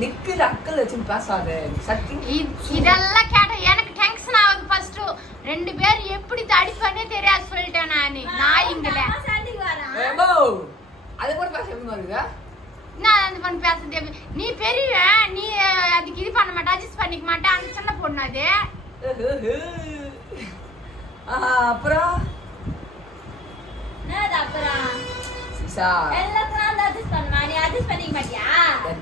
நிக்கு அக்கல் வச்சு பேசாத இதெல்லாம் கேட்ட எனக்கு டென்ஷன் ஆகுது ஃபர்ஸ்ட் ரெண்டு பேர் எப்படி தடிப்பானே தெரியாது சொல்லிட்டேன் நானு நாயிங்கள அது கூட பேச என்ன அந்த பண்ணி பேச தேவை நீ பெரிய நீ அதுக்கு இது பண்ண மாட்டே அட்ஜஸ்ட் பண்ணிக்க மாட்டே அந்த சின்ன பொண்ணு அது அப்புறம் என்னது அப்புறம் எல்லாத்தையும்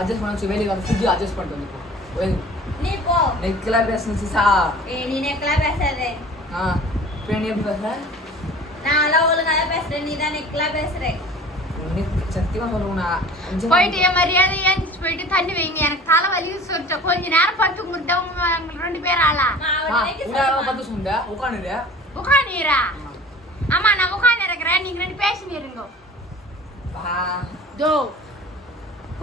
అడ్జస్ట్ మనం చూపే లేదు ఫ్రిడ్జ్ అడ్జస్ట్ పడుతుంది నెక్లా పేస్తుంది సిసా నెక్లా పేస్తుంది ఇప్పుడు ఏం చెప్తా ఉండ